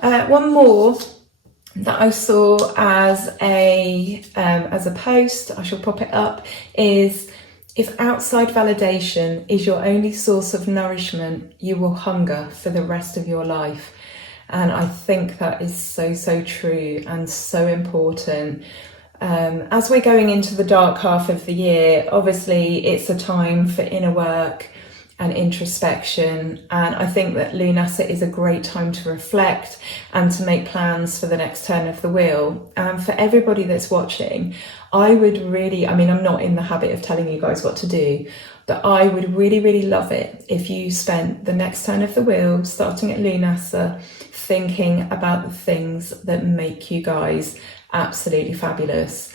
One more that I saw as a post, I shall pop it up, is if outside validation is your only source of nourishment, you will hunger for the rest of your life. And I think that is so true and so important. As we're going into the dark half of the year, obviously it's a time for inner work and introspection, and I think that Lughnasadh is a great time to reflect and to make plans for the next turn of the wheel. And for everybody that's watching, I would really, I'm not in the habit of telling you guys what to do, but I would really love it if you spent the next turn of the wheel, starting at Lughnasadh, thinking about the things that make you guys absolutely fabulous.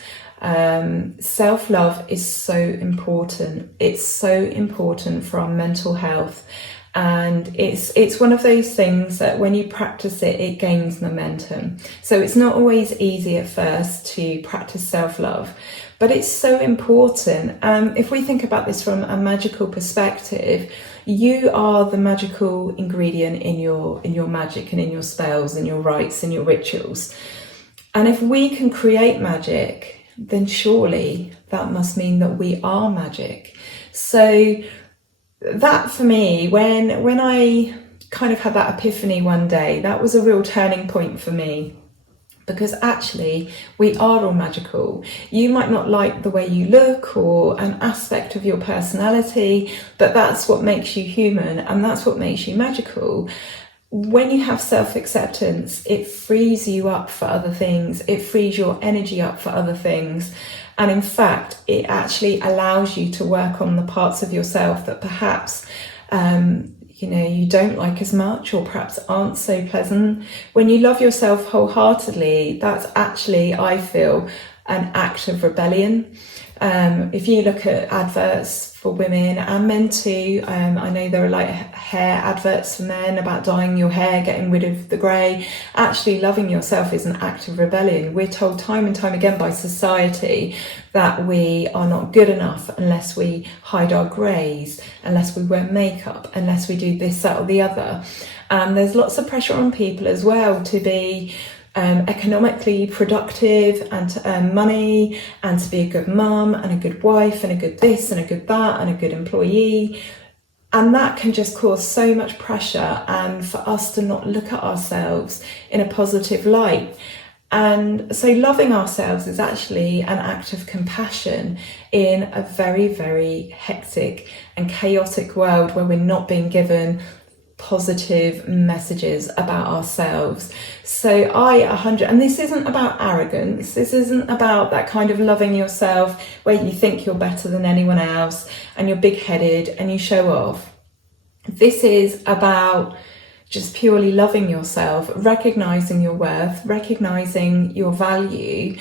Self-love is so important. It's so important for our mental health, and it's one of those things that when you practice it, it gains momentum. So it's not always easy at first to practice self-love, but it's so important. If we think about this from a magical perspective, you are the magical ingredient in your magic and in your spells and your rites and your rituals. And if we can create magic, then surely that must mean that we are magic. So that for me, when I kind of had that epiphany one day, that was a real turning point for me, because actually we are all magical. You might not like the way you look or an aspect of your personality, but that's what makes you human and that's what makes you magical. When you have self-acceptance, it frees you up for other things. It frees your energy up for other things. And in fact, it actually allows you to work on the parts of yourself that perhaps, you don't like as much, or perhaps aren't so pleasant. When you love yourself wholeheartedly, that's actually, I feel, an act of rebellion. If you look at adverts for women and men too, I know there are like hair adverts for men about dyeing your hair, getting rid of the grey. Actually, loving yourself is an act of rebellion. We're told time and time again by society that we are not good enough unless we hide our greys, unless we wear makeup, unless we do this, that or the other. And there's lots of pressure on people as well to be economically productive and to earn money and to be a good mum and a good wife and a good this and a good that and a good employee. And that can just cause so much pressure, and for us to not look at ourselves in a positive light. And so loving ourselves is actually an act of compassion in a very hectic and chaotic world where we're not being given positive messages about ourselves. So and this isn't about arrogance, this isn't about that kind of loving yourself where you think you're better than anyone else and you're big-headed and you show off. This is about just purely loving yourself, recognizing your worth, recognizing your value.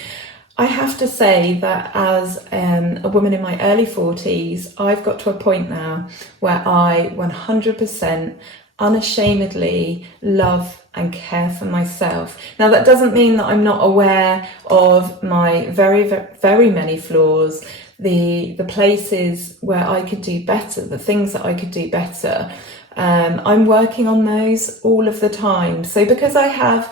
I have to say that as a woman in my early 40s, I've got to a point now where I 100% unashamedly love and care for myself. Now, that doesn't mean that I'm not aware of my very many flaws, the places where I could do better, the things that I could do better. I'm working on those all of the time. So because I've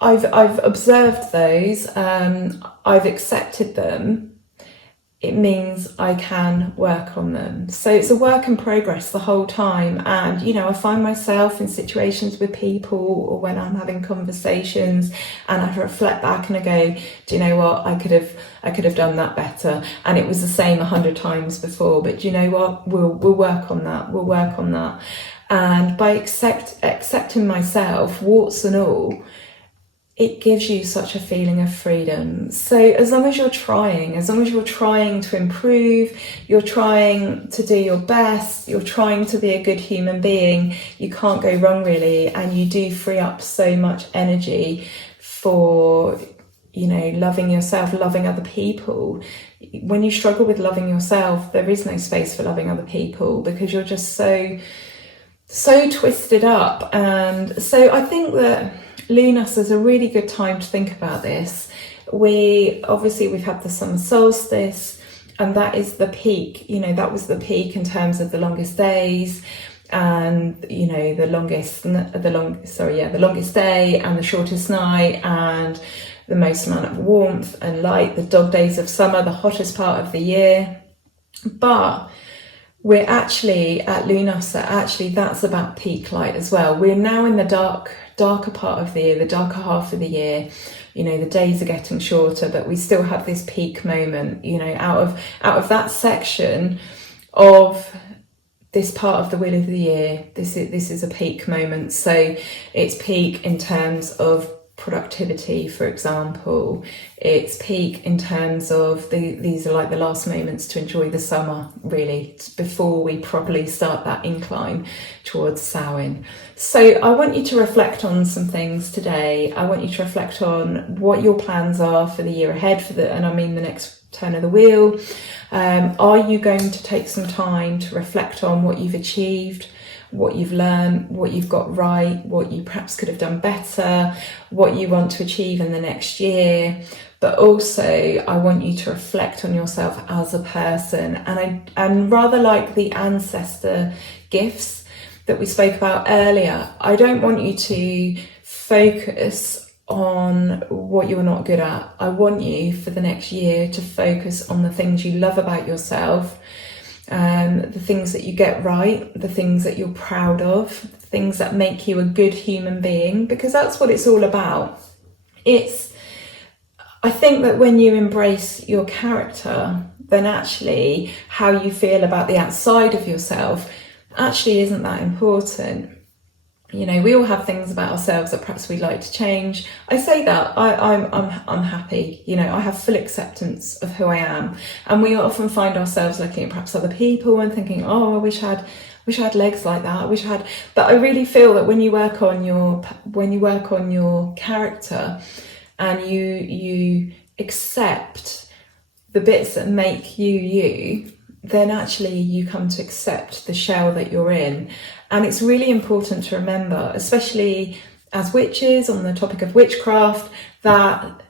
observed those, I've accepted them, it means I can work on them. So it's a work in progress the whole time. And, I find myself in situations with people or when I'm having conversations and I reflect back and I go, do you know what? I could have done that better. And it was the same 100 times before, but do you know what? We'll work on that. We'll work on that. And by accepting myself, warts and all, it gives you such a feeling of freedom. So as long as you're trying to improve, you're trying to do your best, you're trying to be a good human being, you can't go wrong really. And you do free up so much energy for, loving yourself, loving other people. When you struggle with loving yourself, there is no space for loving other people because you're just so twisted up. And so I think that Lughnasadh is a really good time to think about this. We've had the summer solstice, and that is the peak. That was the peak in terms of the longest days. and the longest day and the shortest night, and the most amount of warmth and light, the dog days of summer, the hottest part of the year. But we're actually at Lughnasadh, that's about peak light as well. We're now in the darker part of the year, the darker half of the year. The days are getting shorter, but we still have this peak moment, out of that section of this part of the wheel of the year. This is a peak moment. So it's peak in terms of productivity, for example. It's peak in terms of these are like the last moments to enjoy the summer, really, before we properly start that incline towards Samhain. So I want you to reflect on some things today. I want you to reflect on what your plans are for the year ahead, and I mean the next turn of the wheel. Are you going to take some time to reflect on what you've achieved, what you've learned, what you've got right, what you perhaps could have done better, what you want to achieve in the next year? But also, I want you to reflect on yourself as a person, and rather like the ancestor gifts that we spoke about earlier, I don't want you to focus on what you're not good at. I want you for the next year to focus on the things you love about yourself, the things that you get right, the things that you're proud of, things that make you a good human being, because that's what it's all about. I think that when you embrace your character, then actually how you feel about the outside of yourself actually isn't that important. We all have things about ourselves that perhaps we'd like to change. I say that I'm happy. I have full acceptance of who I am, and we often find ourselves looking at perhaps other people and thinking, "Oh, I wish I had legs like that. I wish I had." But I really feel that when you work on your character, and you accept the bits that make you, then actually you come to accept the shell that you're in. And it's really important to remember, especially as witches, on the topic of witchcraft, that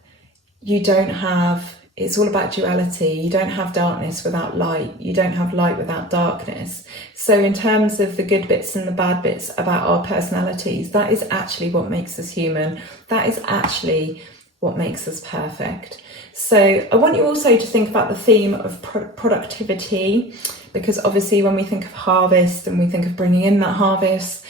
it's all about duality. You don't have darkness without light. You don't have light without darkness. So in terms of the good bits and the bad bits about our personalities, that is actually what makes us human. That is actually what makes us perfect. So I want you also to think about the theme of productivity, because obviously when we think of harvest and we think of bringing in that harvest,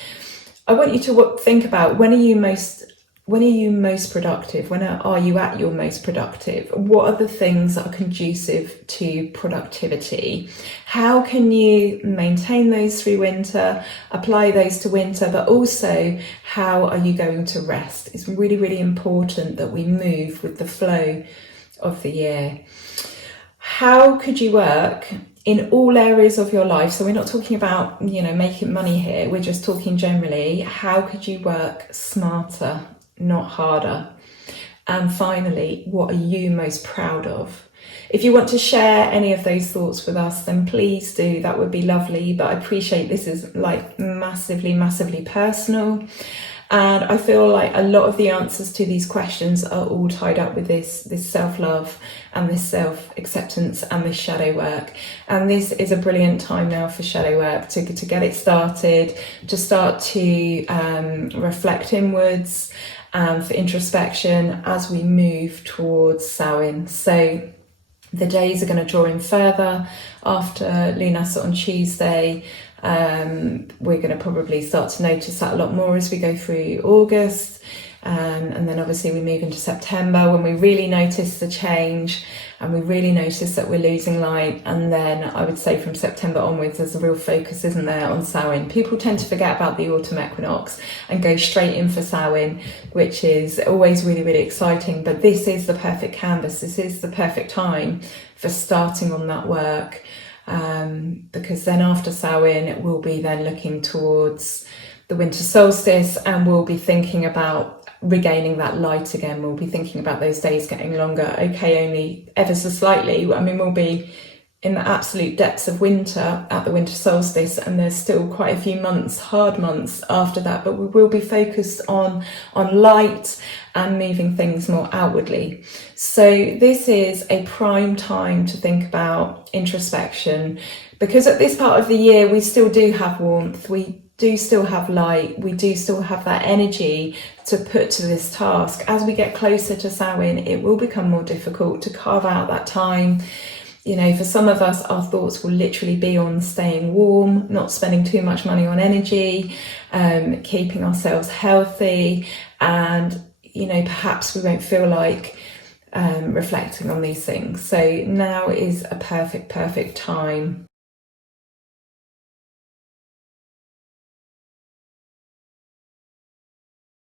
I want you to think about when are you most productive? When are you at your most productive? What are the things that are conducive to productivity? How can you maintain those through winter, apply those to winter, but also how are you going to rest? It's really, really important that we move with the flow of the year. How could you work in all areas of your life? So we're not talking about, making money here. We're just talking generally. How could you work smarter, not harder? And finally, what are you most proud of? If you want to share any of those thoughts with us, then please do. That would be lovely. But I appreciate this is like massively, massively personal. And I feel like a lot of the answers to these questions are all tied up with this self-love and this self-acceptance and this shadow work. And this is a brilliant time now for shadow work, to get it started, to start to reflect inwards, for introspection as we move towards Samhain. So the days are going to draw in further after Lughnasadh on Tuesday. We're going to probably start to notice that a lot more as we go through August, and then obviously we move into September, when we really notice the change and we really notice that we're losing light. And then I would say from September onwards there's a real focus, isn't there, on Samhain. People tend to forget about the autumn equinox and go straight in for Samhain, which is always really, really exciting. But this is the perfect canvas, this is the perfect time for starting on that work. Because then after Samhain, we'll be then looking towards the winter solstice, and we'll be thinking about regaining that light again. We'll be thinking about those days getting longer, okay, only ever so slightly. I mean, we'll be in the absolute depths of winter at the winter solstice, and there's still quite a few months, hard months after that, but we will be focused on light and moving things more outwardly. So this is a prime time to think about introspection, because at this part of the year we still do have warmth, we do still have light, we do still have that energy to put to this task. As we get closer to Samhain, it will become more difficult to carve out that time. You know, for some of us, our thoughts will literally be on staying warm, not spending too much money on energy, keeping ourselves healthy, and, you know, perhaps we won't feel like reflecting on these things. So now is a perfect time.